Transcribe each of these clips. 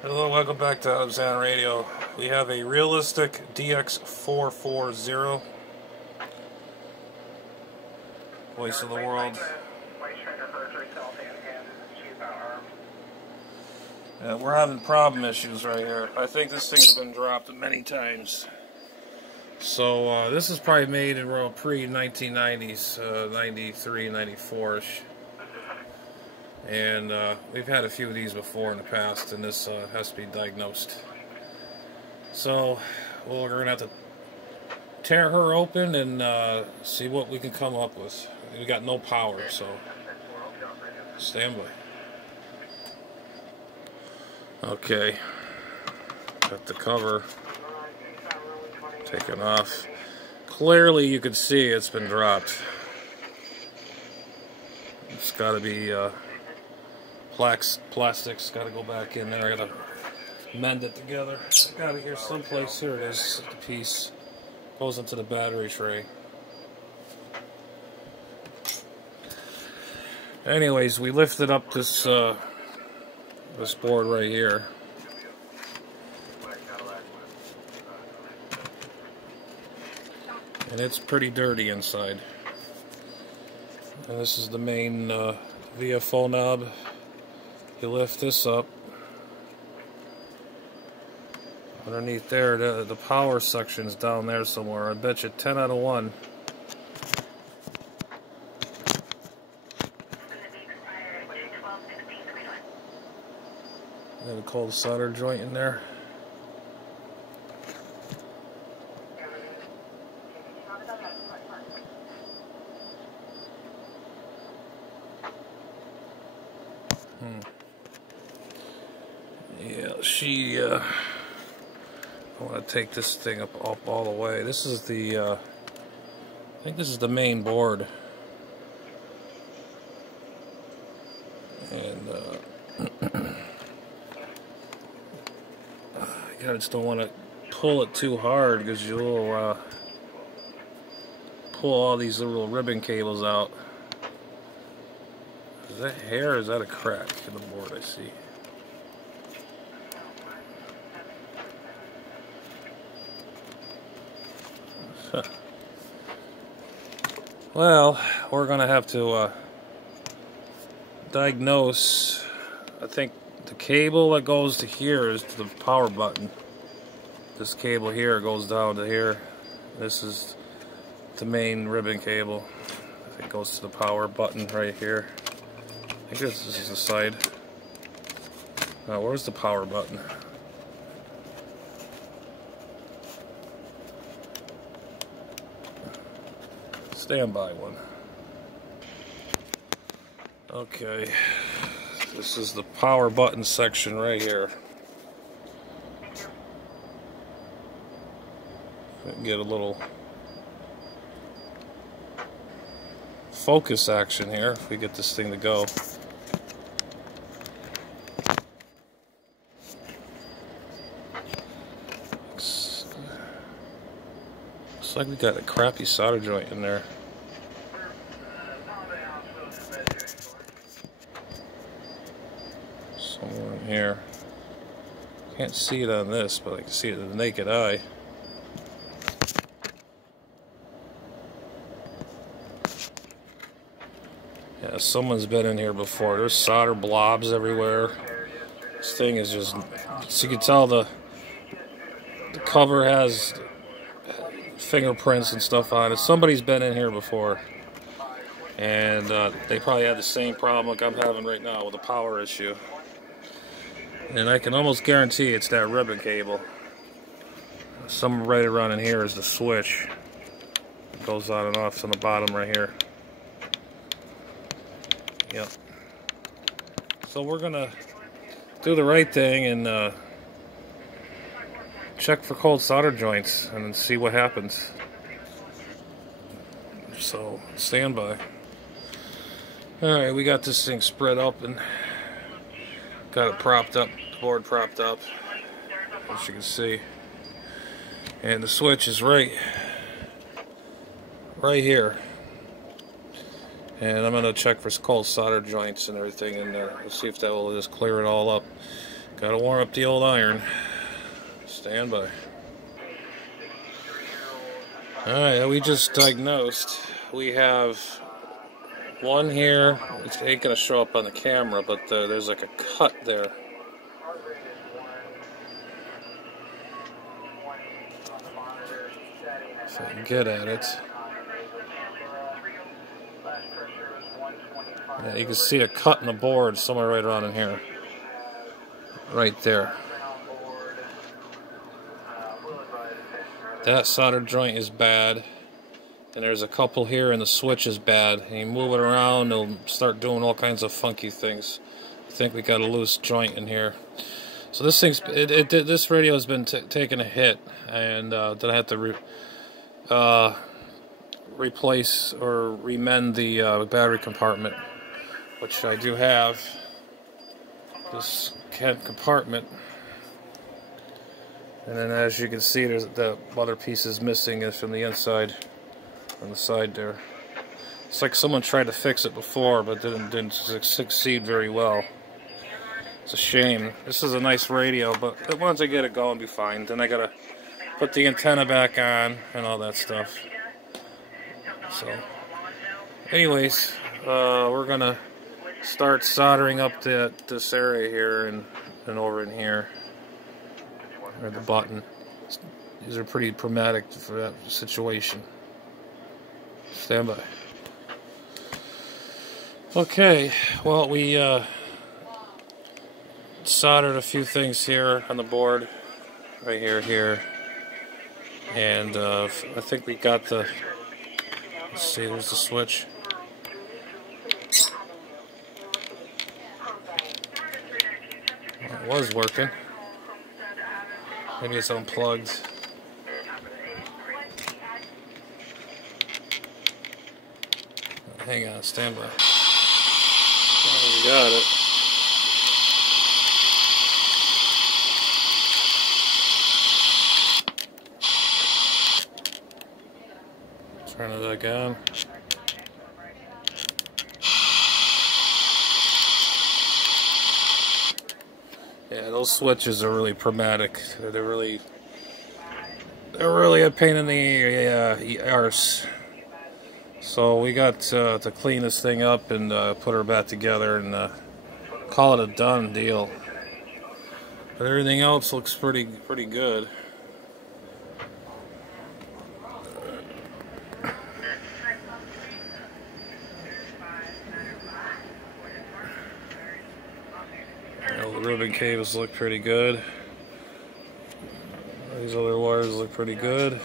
Hello, welcome back to SANGEN Radio. We have a realistic DX-440, voice of the world. We're having problem issues right here. I think this thing has been dropped many times. So this is probably made in real pre-1990s, 93, 94-ish. And we've had a few of these before in the past, and this has to be diagnosed. So we're going to have to tear her open and see what we can come up with. We got no power, so stand by. Okay, got the cover taken off. Clearly you can see it's been dropped. It's got to be plastic's got to go back in there. I got to mend it together. I got it here someplace. Here it is. The piece goes into the battery tray. Anyways, we lifted up this this board right here. And it's pretty dirty inside. And this is the main VFO knob. You lift this up. Underneath there, the power section's down there somewhere. I bet you 10 out of 1. Got a cold solder joint in there. Yeah, I want to take this thing up all the way. This is the, I think this is the main board. And, I just don't want to pull it too hard because you'll, pull all these little ribbon cables out. Is that hair or is that a crack in the board I see? Well, we're going to have to diagnose. I think the cable that goes to here is to the power button. This cable here goes down to here. This is the main ribbon cable. It goes to the power button right here. I guess this is the side. Now, where's the power button? Standby one. Okay, this is the power button section right here. Get a little focus action here if we get this thing to go. Looks like we got a crappy solder joint in there. Somewhere in here. Can't see it on this, but I can see it with the naked eye. Yeah, someone's been in here before. There's solder blobs everywhere. This thing is just, so you can tell the cover has fingerprints and stuff on it. Somebody's been in here before. And they probably had the same problem like I'm having right now with a power issue. And I can almost guarantee it's that ribbon cable. Somewhere right around in here is the switch. It goes on and off. It's on the bottom right here. Yep. So we're gonna do the right thing and check for cold solder joints and see what happens. So stand by. Alright, we got this thing spread up and got it propped up, the board propped up, as you can see. And the switch is right here. And I'm going to check for cold solder joints and everything in there. Let's see if that will just clear it all up. Gotta warm up the old iron. Stand by. Alright, we just diagnosed. We have one here. It ain't gonna show up on the camera, but there's like a cut there. So I can get at it. Yeah, you can see a cut in the board somewhere right around in here. Right there. That solder joint is bad. And there's a couple here and the switch is bad. And you move it around, it'll start doing all kinds of funky things. I think we got a loose joint in here. So this thing's, this radio has been taking a hit. And then I have to replace or remend the battery compartment, which I do have. This compartment, and then as you can see, there's the other piece is missing is from the inside on the side there. It's like someone tried to fix it before but didn't succeed very well. It's a shame. This is a nice radio, but once I get it going, it'll be fine. Then I gotta put the antenna back on and all that stuff. So anyways, we're gonna start soldering up this area here and over in here, or the button. These are pretty problematic for that situation. Stand by. Okay, well, we soldered a few things here on the board, right here, and I think we got the, let's see, there's the switch. It was working. Maybe it's unplugged. Hang on, stand by. Oh, we got it. Turn it back on. Yeah, those switches are really problematic. They're really a pain in the arse. So we got to clean this thing up and put her back together and call it a done deal. But everything else looks pretty good. The ribbon cables look pretty good. These other wires look pretty good.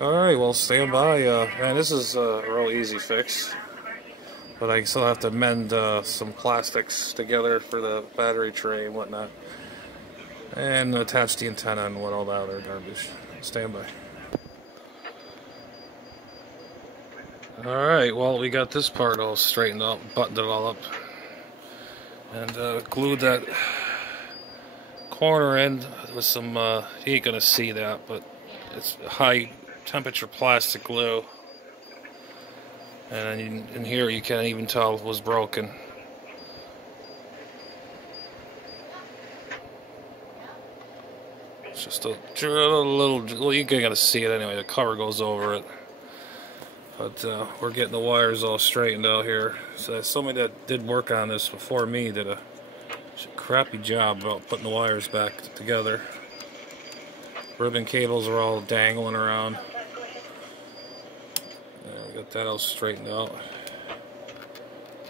Alright, well, stand by. Man, this is a real easy fix. But I still have to mend some plastics together for the battery tray and whatnot. And attach the antenna and all that other garbage. Stand by. Alright, well, we got this part all straightened up, buttoned it all up. And glued that corner end with some, you ain't gonna see that, but it's high temperature plastic glue. And in here you can't even tell it was broken. It's just a little, well, you're gonna see it anyway, the cover goes over it. But we're getting the wires all straightened out here. So somebody that did work on this before me did a crappy job about putting the wires back together. Ribbon cables are all dangling around. Got that all straightened out.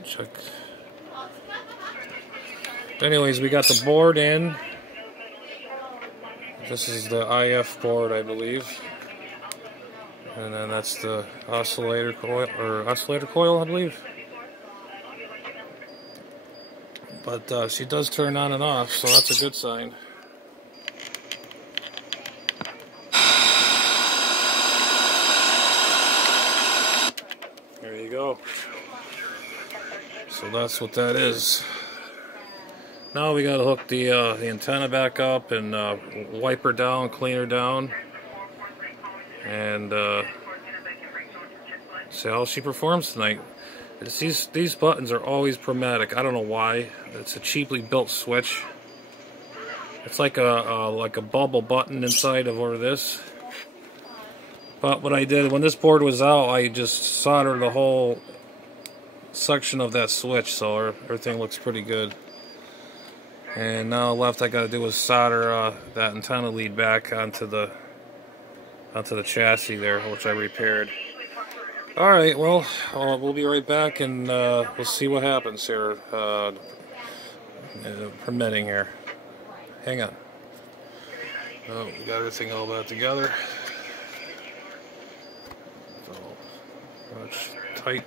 Check. Anyways, we got the board in. This is the IF board, I believe. And then that's the oscillator coil, I believe. But she does turn on and off, so that's a good sign. There you go. So that's what that is. Now we gotta hook the antenna back up and wipe her down, clean her down. And see how she performs tonight. These buttons are always problematic. I don't know why. It's a cheaply built switch. It's like a bubble button inside of over this. But what I did when this board was out, I just soldered the whole section of that switch, so everything looks pretty good. And now left I got to do is solder that antenna lead back onto the chassis there, which I repaired. All right, well, we'll be right back, and we'll see what happens here. Permitting here. Hang on. Oh, we got everything all back together. So much tight.